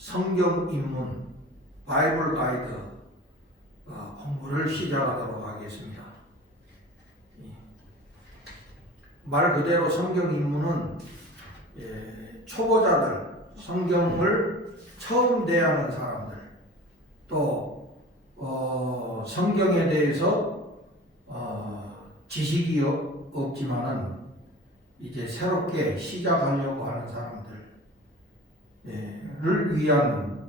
성경 입문 바이블 가이드 공부를 시작하도록 하겠습니다. 말 그대로 성경 입문은 초보자들, 성경을 처음 대하는 사람들, 또 성경에 대해서 지식이 없지만은 이제 새롭게 시작하려고 하는 사람들을 위한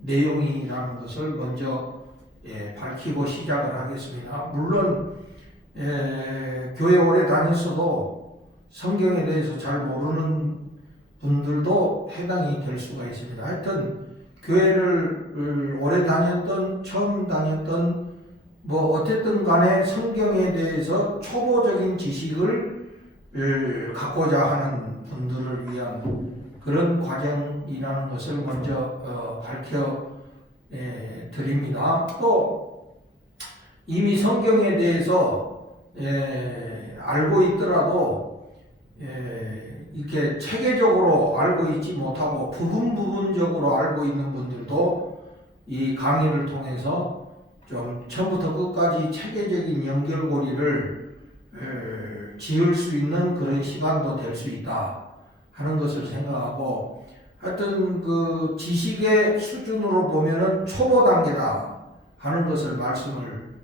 내용이라는 것을 먼저 밝히고 시작을 하겠습니다. 물론 교회 오래 다녔어도 성경에 대해서 잘 모르는 분들도 해당이 될 수가 있습니다. 하여튼 교회를 오래 다녔던 처음 다녔던 어쨌든 간에 성경에 대해서 초보적인 지식을 갖고자 하는 분들을 위한 그런 과정이라는 것을 먼저 밝혀 드립니다. 또 이미 성경에 대해서 알고 있더라도 이렇게 체계적으로 알고 있지 못하고 부분적으로 알고 있는 분들도 이 강의를 통해서 좀 처음부터 끝까지 체계적인 연결고리를 지을 수 있는 그런 시간도 될 수 있다 하는 것을 생각하고, 하여튼 그 지식의 수준으로 보면은 초보 단계다 하는 것을 말씀을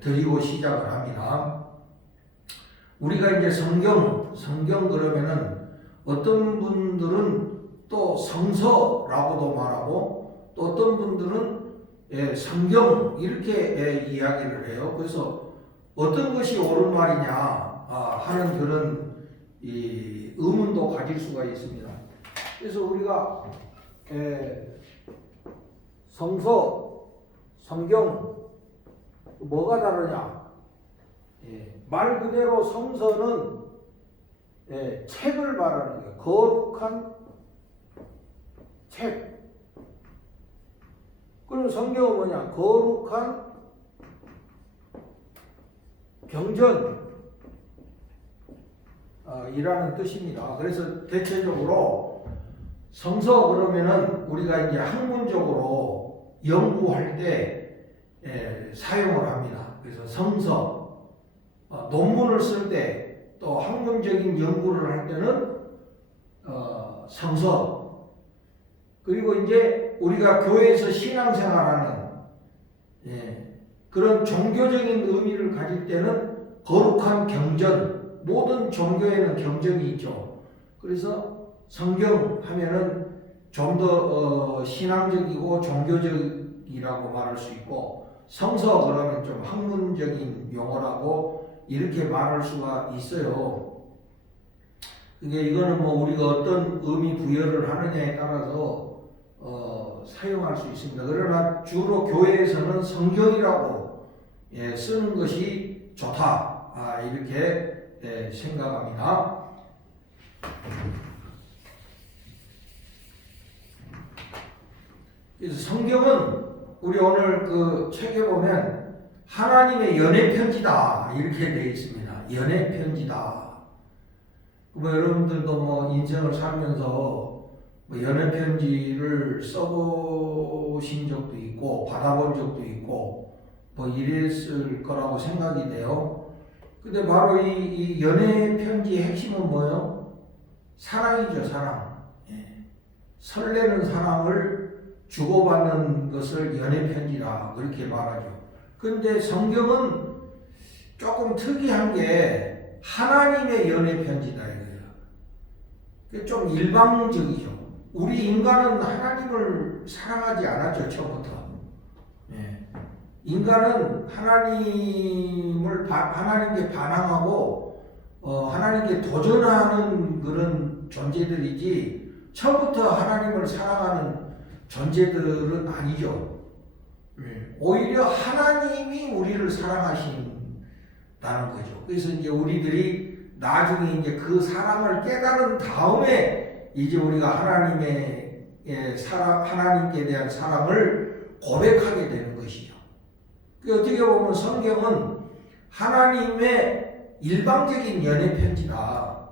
드리고 시작을 합니다. 우리가 이제 성경 그러면은 어떤 분들은 또 성서라고도 말하고 또 어떤 분들은 성경 이렇게 이야기를 해요. 그래서 어떤 것이 옳은 말이냐 하는 그런 의문도 가질 수가 있습니다. 그래서 우리가 성서, 성경 뭐가 다르냐? 말 그대로 성서는 책을 말하는 거예요. 거룩한 책. 그럼 성경은 뭐냐? 거룩한 경전 이라는 뜻입니다. 그래서 대체적으로 성서 그러면은 우리가 이제 학문적으로 연구할 때 사용을 합니다. 그래서 성서, 논문을 쓸 때 또 학문적인 연구를 할 때는 성서, 그리고 이제 우리가 교회에서 신앙생활하는 그런 종교적인 의미를 가질 때는 거룩한 경전, 모든 종교에는 경전이 있죠. 그래서 성경 하면은 좀 더 신앙적이고 종교적이라고 말할 수 있고, 성서 그러면 좀 학문적인 용어라고 이렇게 말할 수가 있어요. 이거는 우리가 어떤 의미 부여를 하느냐에 따라서 사용할 수 있습니다. 그러나 주로 교회에서는 성경이라고 쓰는 것이 좋다 이렇게 생각합니다. 그래서 성경은 우리 오늘 그 책에 보면 하나님의 연애 편지다 이렇게 되어 있습니다. 연애 편지다. 여러분들도 인생을 살면서 연애 편지를 써보신 적도 있고 받아본 적도 있고 이랬을 거라고 생각이 돼요. 근데 바로 이 연애 편지의 핵심은 뭐예요? 사랑이죠, 사랑. 설레는 사랑을 주고받는 것을 연애 편지라 그렇게 말하죠. 근데 성경은 조금 특이한 게 하나님의 연애 편지다 이거예요. 좀 일방적이죠. 우리 인간은 하나님을 사랑하지 않았죠, 처음부터. 인간은 하나님께 반항하고 하나님께 도전하는 그런 존재들이지 처음부터 하나님을 사랑하는 존재들은 아니죠. 오히려 하나님이 우리를 사랑하신다는 거죠. 그래서 이제 우리들이 나중에 이제 그 사랑을 깨달은 다음에 이제 우리가 하나님께 대한 사랑을 고백하게 되는 것이죠. 어떻게 보면 성경은 하나님의 일방적인 연애 편지다.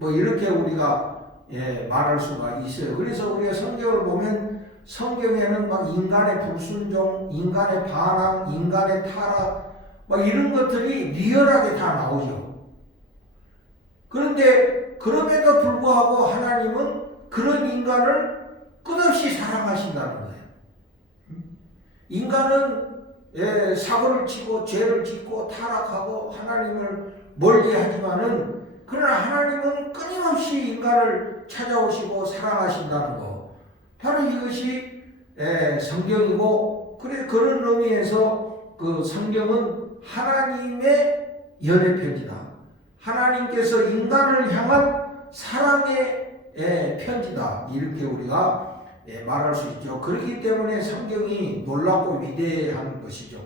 이렇게 우리가 말할 수가 있어요. 그래서 우리가 성경을 보면 성경에는 막 인간의 불순종, 인간의 반항, 인간의 타락 막 이런 것들이 리얼하게 다 나오죠. 그런데 그럼에도 불구하고 하나님은 그런 인간을 끝없이 사랑하신다는 거예요. 인간은 사고를 치고 죄를 짓고 타락하고 하나님을 멀리하지만은 그러나 하나님은 끊임없이 인간을 찾아오시고 사랑하신다는 거. 바로 이것이 성경이고 그런 의미에서 그 성경은 하나님의 연애편지다. 하나님께서 인간을 향한 사랑의 편지다. 이렇게 우리가 말할 수 있죠. 그렇기 때문에 성경이 놀랍고 위대한 것이죠.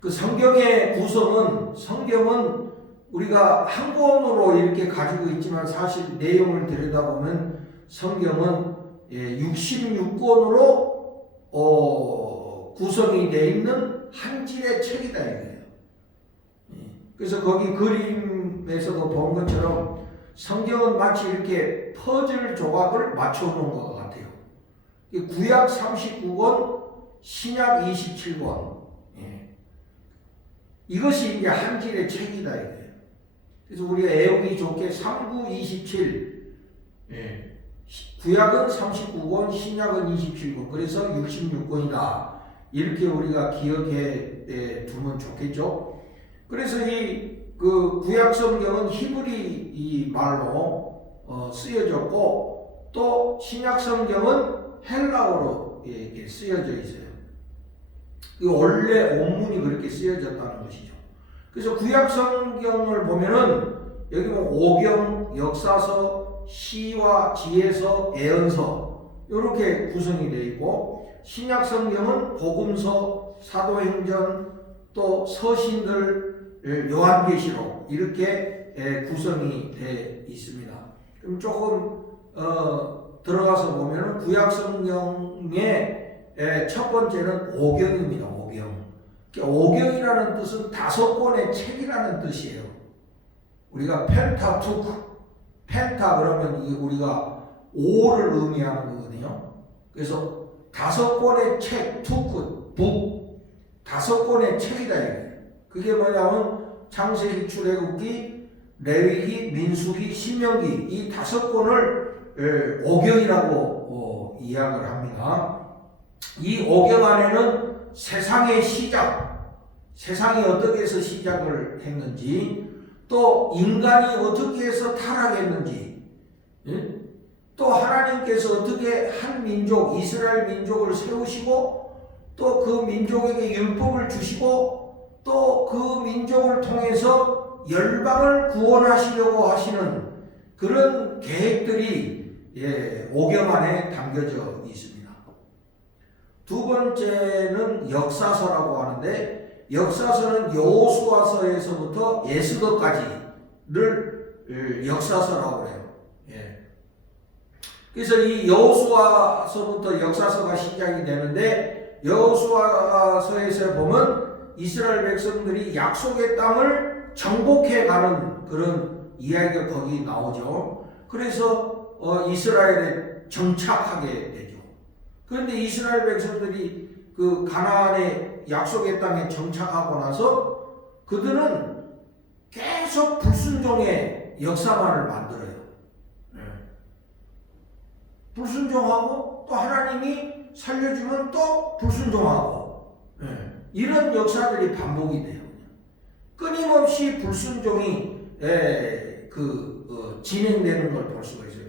그 성경의 구성은 성경은 우리가 한 권으로 이렇게 가지고 있지만 사실 내용을 들여다보면 성경은 66권으로 구성이 되어 있는 한 질의 책이다 이거예요. 그래서 거기 그림에서도 본 것처럼 성경은 마치 이렇게 퍼즐 조각을 맞춰놓은 것 같아요. 구약 39권, 신약 27권. 이것이 이제 한 질의 책이다 이거예요. 그래서 우리가 애우기 좋게 3927 구약은 39권, 신약은 27권, 그래서 66권이다. 이렇게 우리가 기억해 두면 좋겠죠. 그래서 그 구약 성경은 히브리 이 말로 쓰여졌고 또 신약 성경은 헬라어로 이렇게 쓰여져 있어요. 원래 원문이 그렇게 쓰여졌다는 것이죠. 그래서 구약 성경을 보면은 여기 오경, 역사서, 시와 지혜서, 예언서 이렇게 구성이 되어 있고 신약 성경은 복음서, 사도행전, 또 서신들, 요한계시록 이렇게 구성이 되어 있습니다. 그럼 조금 들어가서 보면은 구약 성경의 첫 번째는 오경입니다. 오경. 오경이라는 뜻은 5권의 책이라는 뜻이에요. 우리가 펜타투크, 펜타 그러면 이게 우리가 5를 의미하는 거거든요. 그래서 5권의 책, 투크, 북, 5권의 책이다 이거예요. 그게 뭐냐면 창세기, 출애굽기, 레위기, 민수기, 신명기 이 5권을 오경이라고 이야기를 합니다. 이 오경 안에는 세상의 시작, 세상이 어떻게 해서 시작을 했는지, 또 인간이 어떻게 해서 타락했는지, 또 하나님께서 어떻게 한 민족, 이스라엘 민족을 세우시고 또 그 민족에게 율법을 주시고 또 그 민족을 통해서 열방을 구원하시려고 하시는 그런 계획들이 오경 안에 담겨져 있습니다. 두 번째는 역사서라고 하는데 역사서는 여호수아서에서부터 에스더까지를 역사서라고 해요. 그래서 이 여호수아서부터 역사서가 시작이 되는데 여호수아서에서 보면 이스라엘 백성들이 약속의 땅을 정복해 가는 그런 이야기가 거기 나오죠. 그래서 이스라엘에 정착하게 되죠. 그런데 이스라엘 백성들이 그 가나안의 약속의 땅에 정착하고 나서 그들은 계속 불순종의 역사만을 만들어요. 불순종하고 또 하나님이 살려주면 또 불순종하고 이런 역사들이 반복이 돼요. 끊임없이 불순종이 진행되는 걸 볼 수가 있어요.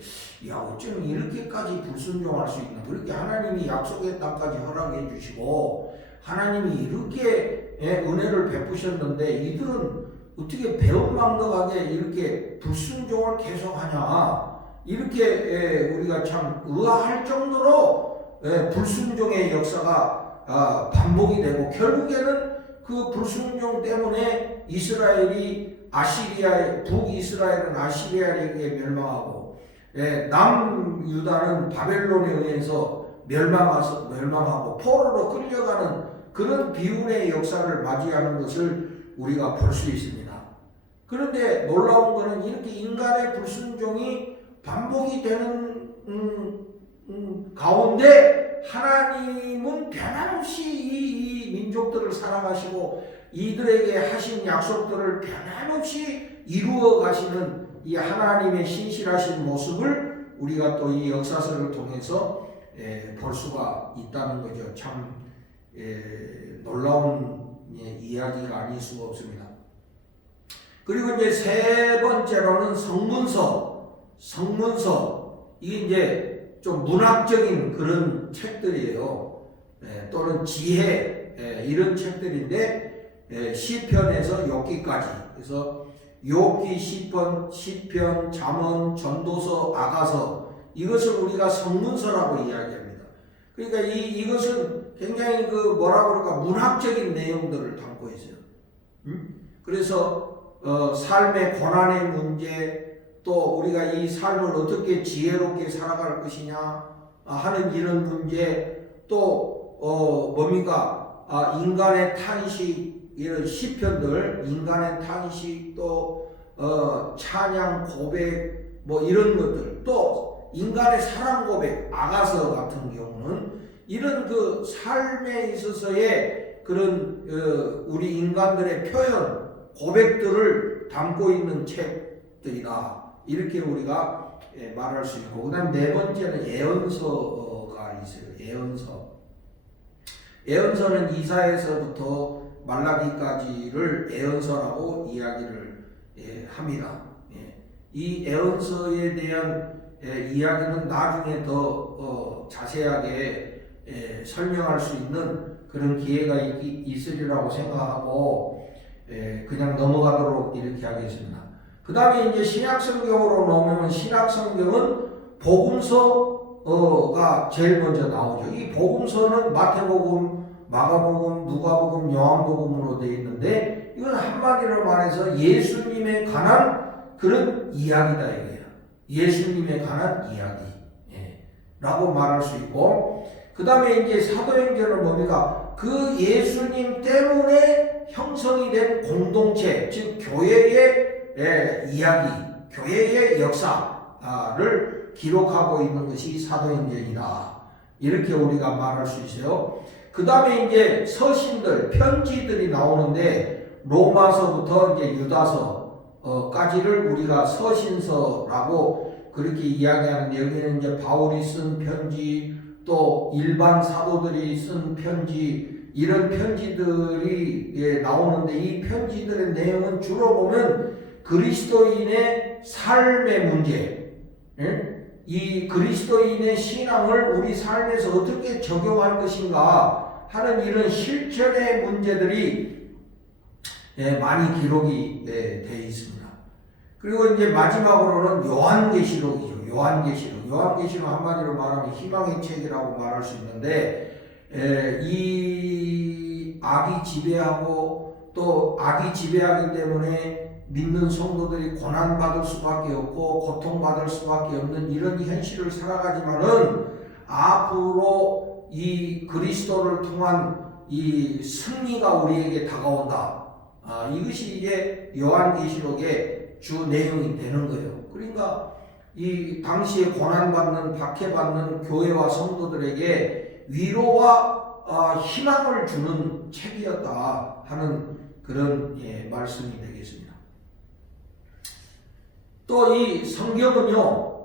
야, 어쩜 이렇게까지 불순종할 수 있나? 그렇게 하나님이 약속의 땅까지 허락해 주시고 하나님이 이렇게 은혜를 베푸셨는데 이들은 어떻게 배은망덕하게 이렇게 불순종을 계속하냐? 이렇게 우리가 참 의아할 정도로 불순종의 역사가 반복이 되고 결국에는 그 불순종 때문에 이스라엘이 북이스라엘은 아시리아에게 멸망하고 남유다는 바벨론에 의해서 멸망하고 포로로 끌려가는 그런 비운의 역사를 맞이하는 것을 우리가 볼 수 있습니다. 그런데 놀라운 거는 이렇게 인간의 불순종이 반복이 되는 가운데 하나님은 변함없이 이 민족들을 사랑하시고 이들에게 하신 약속들을 변함없이 이루어 가시는 이 하나님의 신실하신 모습을 우리가 또 이 역사서를 통해서 볼 수가 있다는 거죠. 참 놀라운 이야기가 아닐 수가 없습니다. 그리고 이제 세 번째로는 성문서. 이게 이제 좀 문학적인 그런 책들이에요. 또는 지혜 이런 책들인데 시편에서 욥기까지. 그래서 욥기, 시편, 잠언, 전도서, 아가서 이것을 우리가 성문서라고 이야기합니다. 그러니까 이것은 굉장히 문학적인 내용들을 담고 있어요. 그래서 삶의 고난의 문제, 또 우리가 이 삶을 어떻게 지혜롭게 살아갈 것이냐 하는 이런 문제, 또 인간의 탄식, 이런 시편들, 인간의 탄식, 또 찬양, 고백, 이런 것들, 또 인간의 사랑 고백, 아가서 같은 경우는 이런 그 삶에 있어서의 그런 우리 인간들의 표현, 고백들을 담고 있는 책들이다. 이렇게 우리가 말할 수 있고, 그 다음 네 번째는 예언서가 있어요. 예언서는 이사야서부터 말라기까지를 예언서라고 이야기를 합니다. 이 예언서에 대한 이야기는 나중에 더 자세하게 설명할 수 있는 그런 기회가 있으리라고 생각하고 그냥 넘어가도록 이렇게 하겠습니다. 그 다음에 이제 신약성경으로 넘으면 신약성경은 복음서가 제일 먼저 나오죠. 이 복음서는 마태복음, 마가복음, 누가복음, 요한복음으로 되어 있는데 이건 한마디로 말해서 예수님에 관한 그런 이야기다 이거예요. 예수님에 관한 이야기 라고 말할 수 있고, 그 다음에 이제 사도행전은 뭡니까? 그 예수님 때문에 형성이 된 공동체, 즉 교회의 이야기, 교회의 역사를 기록하고 있는 것이 사도행전이다. 이렇게 우리가 말할 수 있어요. 그 다음에 이제 서신들, 편지들이 나오는데 로마서부터 이제 유다서까지를 우리가 서신서라고 그렇게 이야기하는데, 여기는 이제 바울이 쓴 편지, 또 일반 사도들이 쓴 편지, 이런 편지들이 나오는데 이 편지들의 내용은 주로 보면 그리스도인의 삶의 문제, 이 그리스도인의 신앙을 우리 삶에서 어떻게 적용할 것인가 하는 이런 실천의 문제들이 많이 기록이 되어 있습니다. 그리고 이제 마지막으로는 요한계시록이죠. 요한계시록 한마디로 말하면 희망의 책이라고 말할 수 있는데, 이 악이 지배하고 또 악이 지배하기 때문에 믿는 성도들이 고난받을 수밖에 없고 고통받을 수밖에 없는 이런 현실을 살아가지만은 앞으로 이 그리스도를 통한 이 승리가 우리에게 다가온다. 이것이 이제 요한계시록의 주 내용이 되는 거예요. 그러니까 이 당시에 고난받는, 박해받는 교회와 성도들에게 위로와 희망을 주는 책이었다 하는 그런 말씀이 되겠습니다. 또 이 성경은요,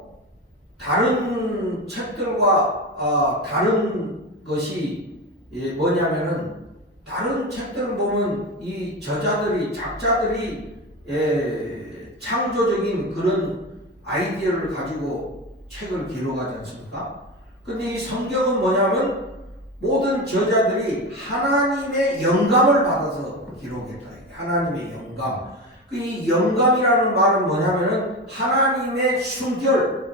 다른 책들과 다른 것이 뭐냐면은, 다른 책들을 보면 이 작자들이 창조적인 그런 아이디어를 가지고 책을 기록하지 않습니까? 근데 이 성경은 뭐냐면 모든 저자들이 하나님의 영감을 받아서 기록했다. 하나님의 영감. 이 영감이라는 말은 뭐냐면은 하나님의 숨결.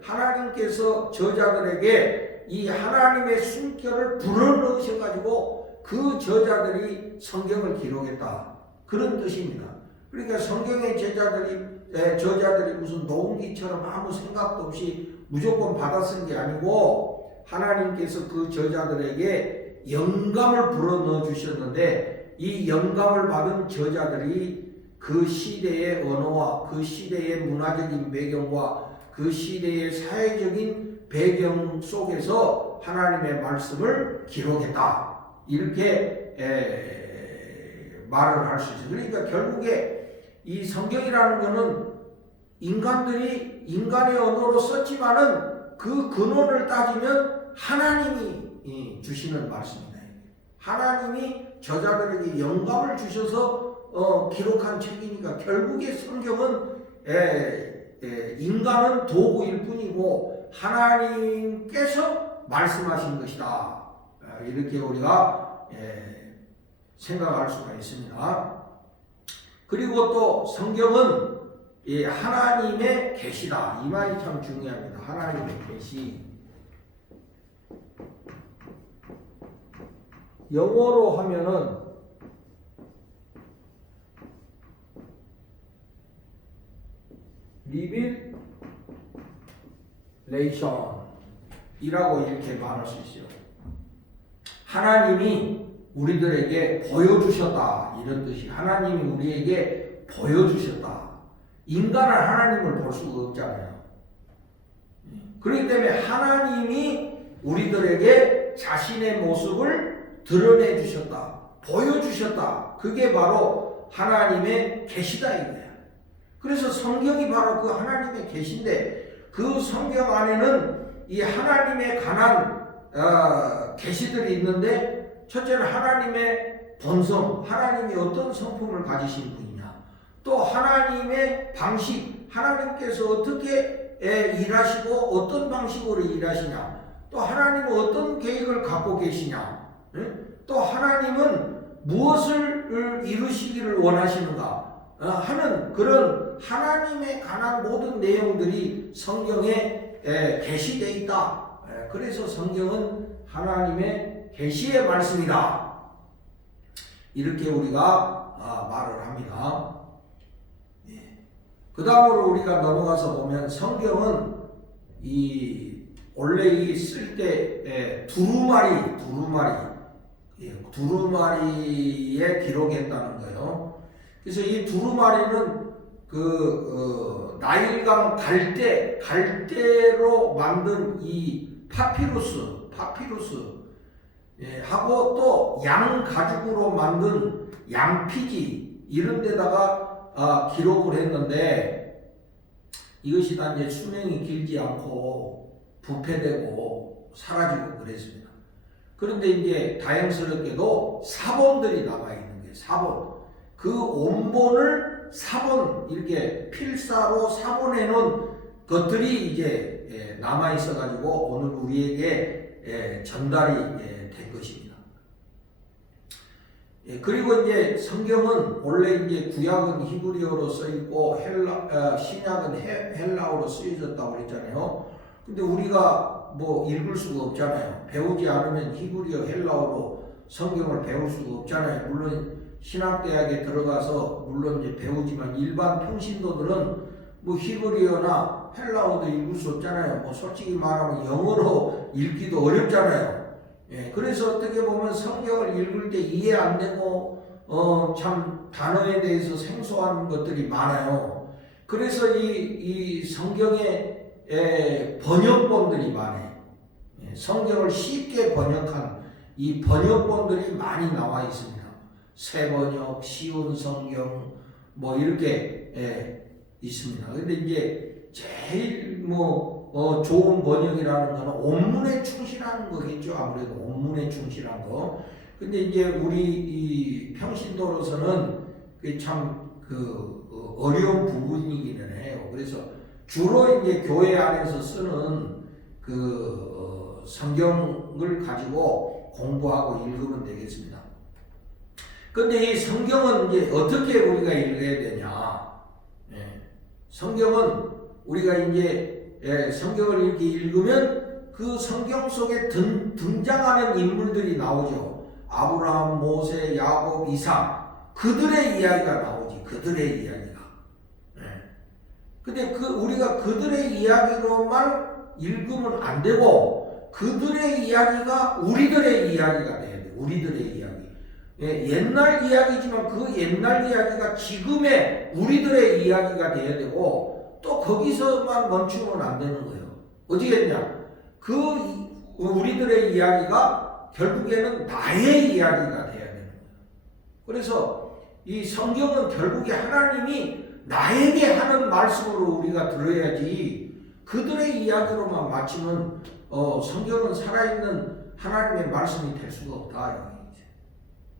하나님께서 저자들에게 이 하나님의 숨결을 불어넣으셔가지고 그 저자들이 성경을 기록했다. 그런 뜻입니다. 그러니까 성경의 저자들이 무슨 노은기처럼 아무 생각도 없이 무조건 받아 쓴 게 아니고 하나님께서 그 저자들에게 영감을 불어넣어 주셨는데 이 영감을 받은 저자들이 그 시대의 언어와 그 시대의 문화적인 배경과 그 시대의 사회적인 배경 속에서 하나님의 말씀을 기록했다. 이렇게 말을 할 수 있어요. 그러니까 결국에 이 성경이라는 것은 인간들이 인간의 언어로 썼지만은 그 근원을 따지면 하나님이 주시는 말씀이다. 하나님이 저자들에게 영감을 주셔서 기록한 책이니까 결국에 성경은 인간은 도구일 뿐이고 하나님께서 말씀하신 것이다. 이렇게 우리가 생각할 수가 있습니다. 그리고 또 성경은 하나님의 계시다. 이 말이 참 중요합니다. 하나님의 계시. 영어로 하면은 리빌레이션이라고 이렇게 말할 수 있어요. 하나님이 우리들에게 보여주셨다. 이런 뜻이 하나님이 우리에게 보여주셨다. 인간은 하나님을 볼 수가 없잖아요. 그렇기 때문에 하나님이 우리들에게 자신의 모습을 드러내 주셨다. 보여주셨다. 그게 바로 하나님의 계시다 이거예요. 그래서 성경이 바로 그 하나님의 계시인데 그 성경 안에는 이 하나님에 관한 계시들이 있는데 첫째는 하나님의 본성, 하나님이 어떤 성품을 가지신 분이냐. 또 하나님의 방식, 하나님께서 어떻게 일하시고 어떤 방식으로 일하시냐. 또 하나님은 어떤 계획을 갖고 계시냐. 또 하나님은 무엇을 이루시기를 원하시는가 하는 그런 하나님에 관한 모든 내용들이 성경에 계시되어 있다. 그래서 성경은 하나님의 계시의 말씀이다. 이렇게 우리가 말을 합니다. 그 다음으로 우리가 넘어가서 보면 성경은 원래 이 쓸 때 두루마리에 기록했다는 거예요. 그래서 이 두루마리는 나일강 갈대로 만든 이 파피루스 하고 또 양 가죽으로 만든 양피지 이런 데다가 기록을 했는데 이것이 다 이제 수명이 길지 않고 부패되고 사라지고 그랬습니다. 그런데 이제 다행스럽게도 사본들이 남아있는 거예요. 사본. 그 원본을 사본, 이렇게 필사로 사본해 놓은 것들이 이제 남아있어가지고 오늘 우리에게 전달이 된 것입니다. 그리고 이제 성경은 원래 이제 구약은 히브리어로 써있고 신약은 헬라어로 쓰여졌다고 그랬잖아요. 근데 우리가 뭐 읽을 수가 없잖아요. 배우지 않으면 히브리어 헬라어로 성경을 배울 수가 없잖아요. 물론 신학대학에 들어가서 물론 이제 배우지만 일반 평신도들은 뭐 히브리어나 헬라어도 읽을 수 없잖아요. 뭐 솔직히 말하면 영어로 읽기도 어렵잖아요. 그래서 어떻게 보면 성경을 읽을 때 이해 안 되고 참 단어에 대해서 생소한 것들이 많아요. 그래서 이 성경의 번역본들이 많아요. 성경을 쉽게 번역한 이 번역본들이 많이 나와 있습니다. 새 번역, 쉬운 성경 뭐 이렇게 있습니다. 근데 이제 제일 좋은 번역이라는 거는 온문에 충실한 거겠죠. 아무래도 온문에 충실한 거. 근데 이제 우리 이 평신도로서는 참 어려운 부분이기는 해요. 그래서 주로 이제 교회 안에서 쓰는 성경을 가지고 공부하고 읽으면 되겠습니다. 근데 이 성경은 이제 어떻게 우리가 읽어야 되냐? 성경은 우리가 이제 성경을 이렇게 읽으면 그 성경 속에 등장하는 인물들이 나오죠. 아브라함, 모세, 야곱, 이삭 그들의 이야기가 나오지. 그들의 이야기가. 근데 우리가 그들의 이야기로만 읽으면 안 되고 그들의 이야기가 우리들의 이야기가 돼야 돼. 우리들의 이야기. 옛날 이야기지만 그 옛날 이야기가 지금의 우리들의 이야기가 돼야 되고 또 거기서만 멈추면 안 되는 거예요. 어디겠냐? 그 우리들의 이야기가 결국에는 나의 이야기가 돼야 되는 거예요. 그래서 이 성경은 결국에 하나님이 나에게 하는 말씀으로 우리가 들어야지 그들의 이야기로만 마치면 성경은 살아있는 하나님의 말씀이 될 수가 없다.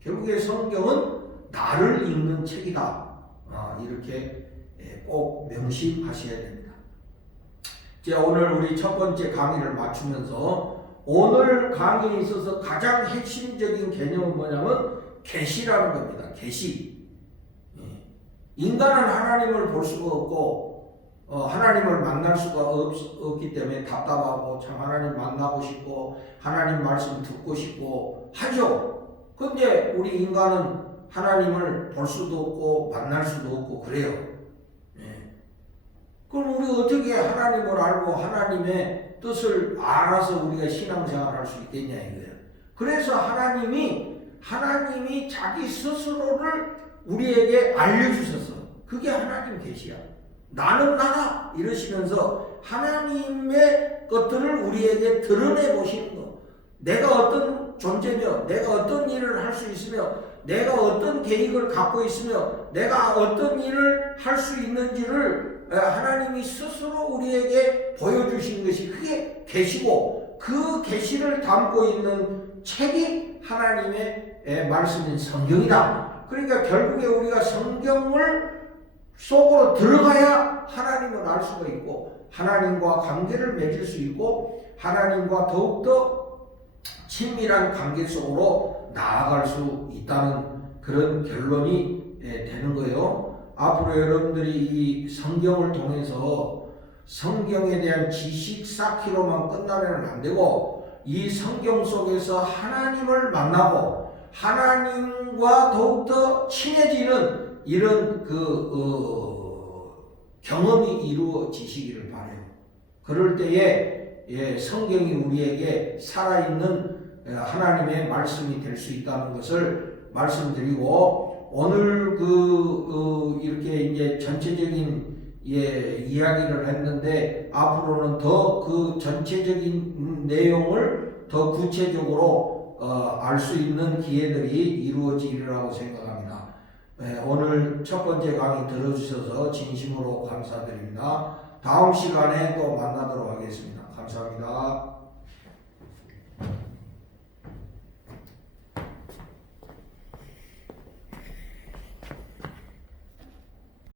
결국에 성경은 나를 읽는 책이다. 이렇게 꼭 명심하셔야 됩니다. 자, 오늘 우리 첫 번째 강의를 마치면서 오늘 강의에 있어서 가장 핵심적인 개념은 뭐냐면 계시라는 겁니다. 계시. 인간은 하나님을 볼 수가 없고 하나님을 만날 수가 없기 때문에 답답하고 참 하나님 만나고 싶고 하나님 말씀 듣고 싶고 하죠. 근데 우리 인간은 하나님을 볼 수도 없고 만날 수도 없고 그래요. 그럼 우리 어떻게 하나님을 알고 하나님의 뜻을 알아서 우리가 신앙생활을 할 수 있겠냐 이거예요. 그래서 하나님이 자기 스스로를 우리에게 알려주셔서 그게 하나님 계시야. 나는 나다 이러시면서 하나님의 것들을 우리에게 드러내 보시는 거. 내가 어떤 존재며 내가 어떤 일을 할 수 있으며 내가 어떤 계획을 갖고 있으며 내가 어떤 일을 할 수 있는지를 하나님이 스스로 우리에게 보여주신 것이 그게 계시고 그 계시를 담고 있는 책이 하나님의 말씀인 성경이다. 그러니까 결국에 우리가 성경을 속으로 들어가야 하나님을 알 수가 있고 하나님과 관계를 맺을 수 있고 하나님과 더욱더 친밀한 관계 속으로 나아갈 수 있다는 그런 결론이 되는 거예요. 앞으로 여러분들이 이 성경을 통해서 성경에 대한 지식 쌓기로만 끝나면 안 되고 이 성경 속에서 하나님을 만나고 하나님과 더욱더 친해지는 이런 경험이 이루어지시기를 바라요. 그럴 때에 성경이 우리에게 살아있는 하나님의 말씀이 될 수 있다는 것을 말씀드리고 오늘 이렇게 이제 전체적인 이야기를 했는데 앞으로는 더 그 전체적인 내용을 더 구체적으로 알 수 있는 기회들이 이루어지리라고 생각합니다. 오늘 첫 번째 강의 들어주셔서 진심으로 감사드립니다. 다음 시간에 또 만나도록 하겠습니다. 감사합니다.